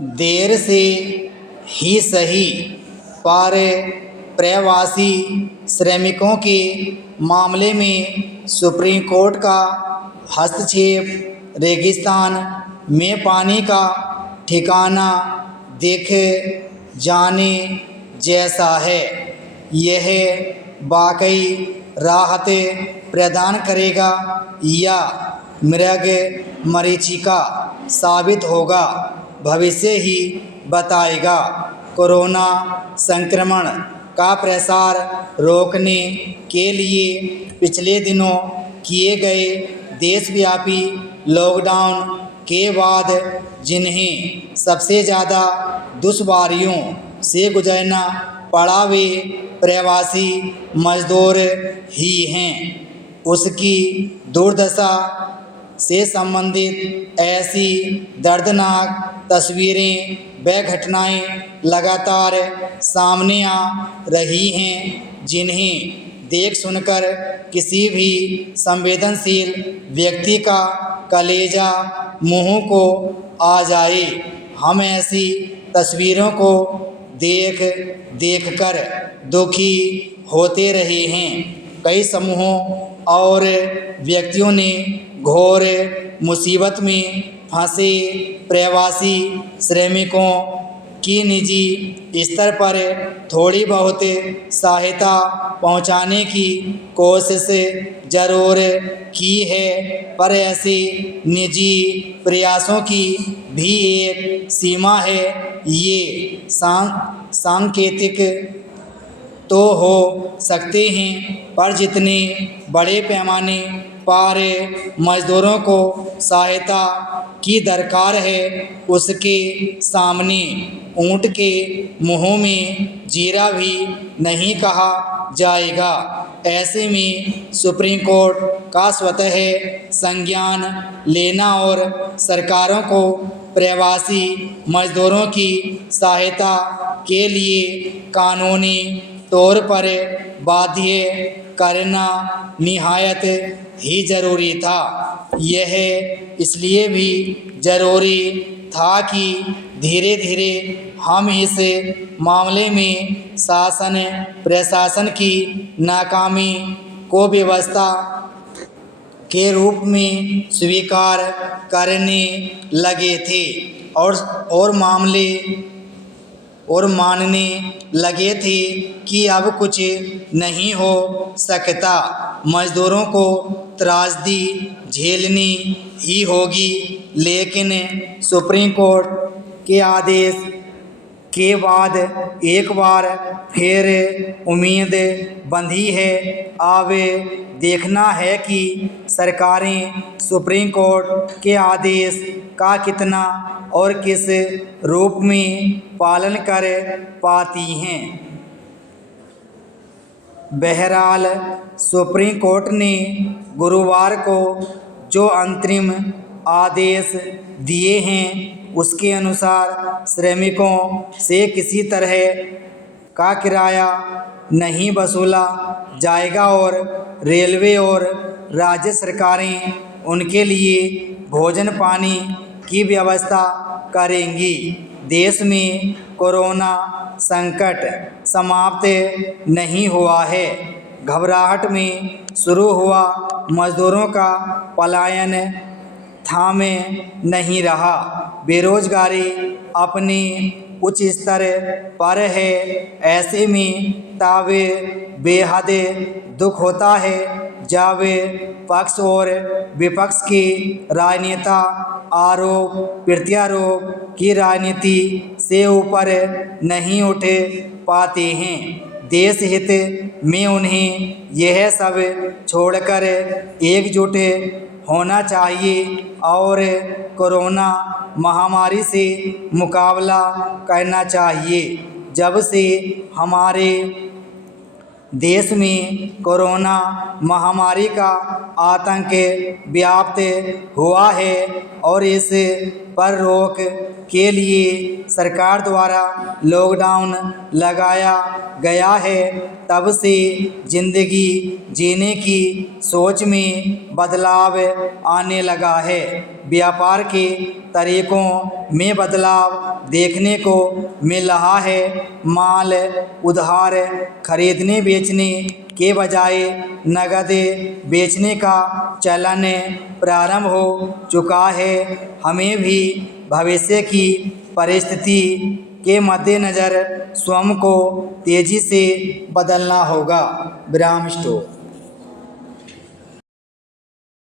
देर से ही सही पर प्रवासी श्रमिकों के मामले में सुप्रीम कोर्ट का हस्तक्षेप रेगिस्तान में पानी का ठिकाना देखे जाने जैसा है। यह वाकई राहत प्रदान करेगा या मृग मरीचिका साबित होगा, भविष्य ही बताएगा। कोरोना संक्रमण का प्रसार रोकने के लिए पिछले दिनों किए गए देशव्यापी लॉकडाउन के बाद जिन्हें सबसे ज़्यादा दुश्वारियों से गुजरना पड़ा वे प्रवासी मजदूर ही हैं। उसकी दुर्दशा से संबंधित ऐसी दर्दनाक तस्वीरें व घटनाएं लगातार सामने आ रही हैं, जिन्हें देख सुनकर किसी भी संवेदनशील व्यक्ति का कलेजा मुंह को आ जाए। हम ऐसी तस्वीरों को देख कर दुखी होते रहे हैं। कई समूहों और व्यक्तियों ने घोर मुसीबत में फंसे प्रवासी श्रमिकों की निजी स्तर पर थोड़ी बहुत सहायता पहुंचाने की कोशिश जरूर की है, पर ऐसे निजी प्रयासों की भी एक सीमा है। ये सांकेतिक तो हो सकते हैं, पर जितने बड़े पैमाने पर मजदूरों को सहायता की दरकार है, उसके सामने ऊंट के मुंह में जीरा भी नहीं कहा जाएगा। ऐसे में सुप्रीम कोर्ट का स्वतः संज्ञान लेना और सरकारों को प्रवासी मजदूरों की सहायता के लिए कानूनी तौर पर बाध्य करना निहायत ही ज़रूरी था। यह इसलिए भी ज़रूरी था कि धीरे धीरे हम इस मामले में शासन प्रशासन की नाकामी को व्यवस्था के रूप में स्वीकार करने लगे थे और मानने लगे थे कि अब कुछ नहीं हो सकता, मजदूरों को त्रासदी झेलनी ही होगी। लेकिन सुप्रीम कोर्ट के आदेश के बाद एक बार फिर उम्मीद बंधी है। अब देखना है कि सरकारें सुप्रीम कोर्ट के आदेश का कितना और किस रूप में पालन कर पाती हैं। बहरहाल सुप्रीम कोर्ट ने गुरुवार को जो अंतरिम आदेश दिए हैं, उसके अनुसार श्रमिकों से किसी तरह का किराया नहीं वसूला जाएगा और रेलवे और राज्य सरकारें उनके लिए भोजन पानी की व्यवस्था करेंगी। देश में कोरोना संकट समाप्त नहीं हुआ है। घबराहट में शुरू हुआ मजदूरों का पलायन थामे नहीं रहा। बेरोजगारी अपने उच्च स्तर पर है। ऐसे में तब बेहद दुख होता है जब पक्ष और विपक्ष के राजनेता आरोप प्रत्यारोप की राजनीति से ऊपर नहीं उठ पाते हैं। देश हित में उन्हें यह सब छोड़कर एकजुट होना चाहिए और कोरोना महामारी से मुकाबला करना चाहिए। जब से हमारे देश में कोरोना महामारी का आतंक व्याप्त हुआ है और इस पर रोक के लिए सरकार द्वारा लॉकडाउन लगाया गया है, तब से जिंदगी जीने की सोच में बदलाव आने लगा है। व्यापार के तरीकों में बदलाव देखने को मिल रहा है। माल उधार खरीदने बेचने के बजाय नगद बेचने का चलन प्रारंभ हो चुका है। हमें भी भविष्य की परिस्थिति के मद्देनज़र स्वयं को तेज़ी से बदलना होगा। विराम स्टॉप।